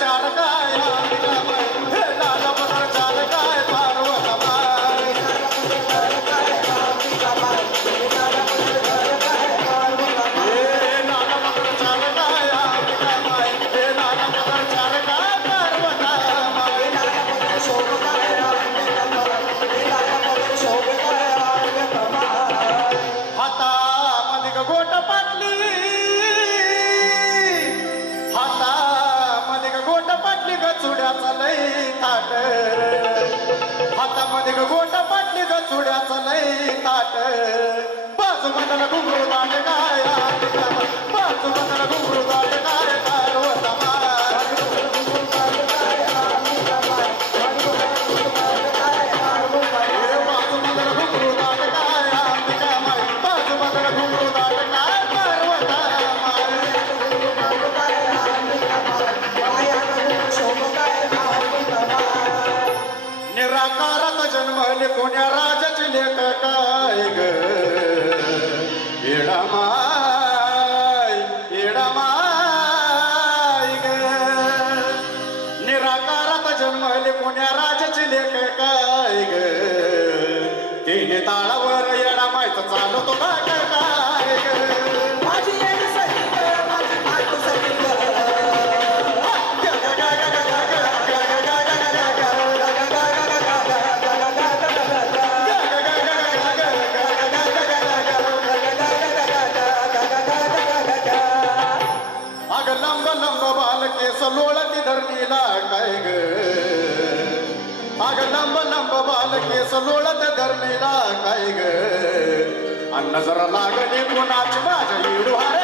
चार काय अंबिकाबाई हे लाल पदर चार काय पार्वतबाई हे लाल पदर चार काय अंबिकाबाई हे लाल पदर चार काय पार्वतबाई हातामध्ये गोट पाटली हातामध्ये गोट पाटली ग चुड्याचा लई ताट हातामध्ये गोट पाटली ग चुड्याचा लई ताट बाजू बदल घुंगरू दाट काय बाजू बदल घुंगरू दाट काय पार्वतबाई हे बाजू बदल घुंगरू दाट काय अंबिकाबाई बाजू बदल घुंगरू दाट काय पार्वतबाई निराकारात जन्मले कोण्या राजाची लेख काय ग येडामाय येडामाय ग निराकारात जन्मले कोण्या राजाची लेख काय ग तिने ताळावर येडामायचं चालवतो बाग काय ग माझी येडी सखी ग, माझी नाटू सखी ग. अग लंब लंब बाल केस लोळती धरणीला काय ग अग लंब लंब बाल केस लोळत धरणीला काय ग अन्न जरा लागले कोणाची माझ्या इडू हारे